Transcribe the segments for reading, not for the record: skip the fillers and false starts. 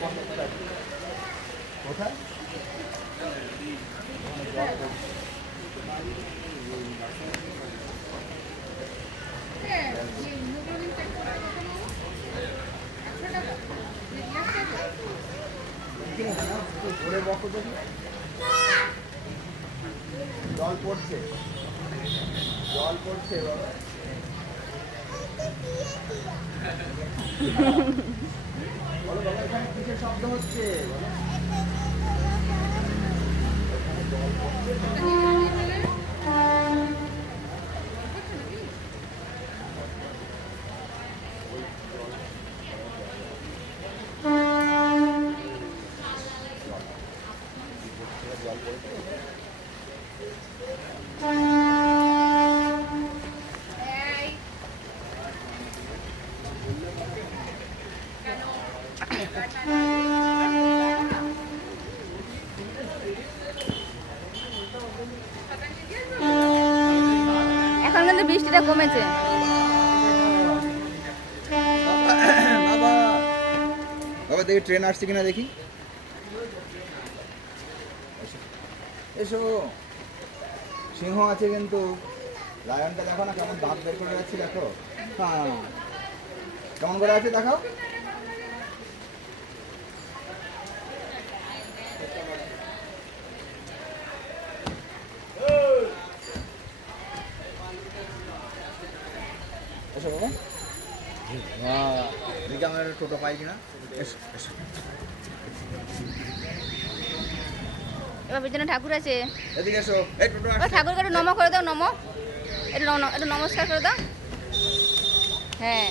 কোথায় জল পড়ছে জল পড়ছে বাবা বলো বাবা এখানে কিসের শব্দ হচ্ছে বলো জল পড়ছে এখন কিন্তু বৃষ্টিটা কমেছে। বাবা বাবা দেখি ট্রেন আসছে কিনা দেখি এসো সিংহ আছে কিন্তু লায়নটা দেখো না কেমন দাঁত বের করে যাচ্ছে দেখো হ্যাঁ কেমন করে আছে দেখো এসো বাবা দেখি আমার টোটো পাই কিনা এসো এসো এবার পিছনে ঠাকুর আছে, এদিকে এসো এই টোটো আসছে ঠাকুরকে একটু নম করে দাও, নম একটু নমস্কার করে দাও। হ্যাঁ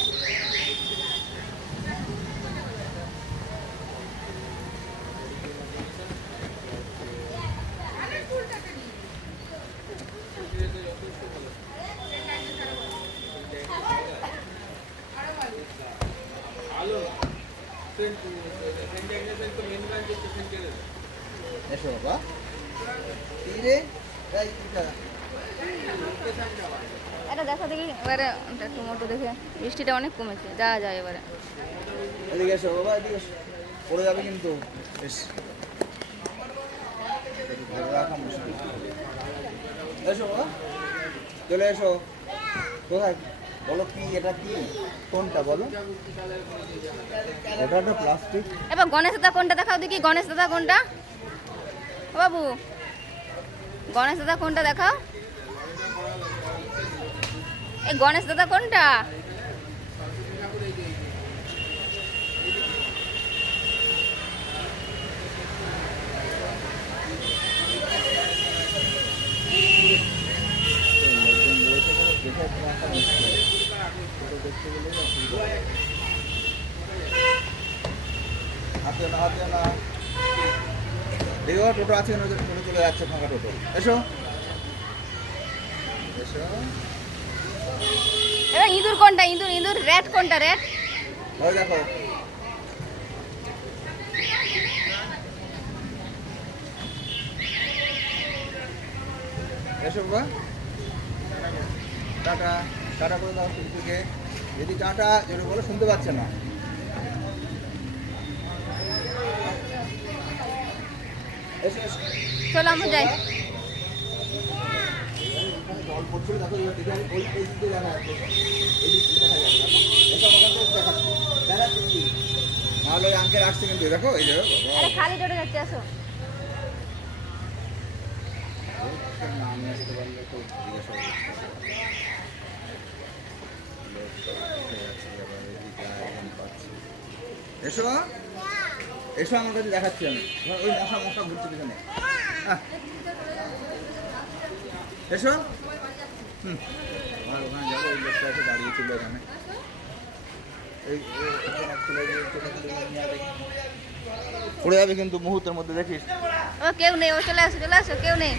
এসো বাবা কি রে এটা দেখো দেখি এবারে টমেটো দেখে বৃষ্টিটা অনেক কমেছে, যাওয়া যায় এবারে। এদিকে এসো বাবা এদিকে এসো পড়ে যাবে কিন্তু বেশ ধরে রাখা মুশকিল এসো বাবা চলে এসো কোথায় বলো কি এটা কি কোনটা বলো এটা তো প্লাস্টিক এবার গণেশ দাদা কোনটা দেখাও দেখি, গণেশ দাদা কোনটা ও বাবু, গণেশ দাদা কোনটা দেখাও, এই গণেশ দাদা কোনটা? হাতে না হাতে না দেখো টোটো আছে টোটো চলে যাচ্ছে ফাঁকা টোটো এসো এসো এবার ইঁদুর কোনটা, ইঁদুর ইঁদুর রেড কোনটা, রেড ওই দেখো এসো বাবা টাটা টাটা করে দাও থেকে যদি টাটা যেটা বলো শুনতে পাচ্ছে না এসো এসো চলো আমরা যাই। জল পড়ছিল দেখো এবার দেখে ওই দিক দিয়ে দেখা যাচ্ছে এই দিক দিয়ে দেখা যাচ্ছে এসব আমাকে দেখাচ্ছি দেখাচ্ছি কি নাহলে ওই আঙ্কেল আসছে কিন্তু দেখো এই দেখো আরে খালি টোটো যাচ্ছে, আসো। নাম আসতে পারলে তো জিজ্ঞাসা এসো এসো আমার কাছে দেখাচ্ছি আমি ওই মশা মশা ঘুরছে পিছনে এসো আমার ওখানে যাবো ওই লোকটা এসে দাঁড়িয়েছিল ওখানে পড়ে যাবে কিন্তু মুহূর্তের মধ্যে দেখিস ও কেউ নেই, ও চলে আসো চলে আসো, কেউ নেই।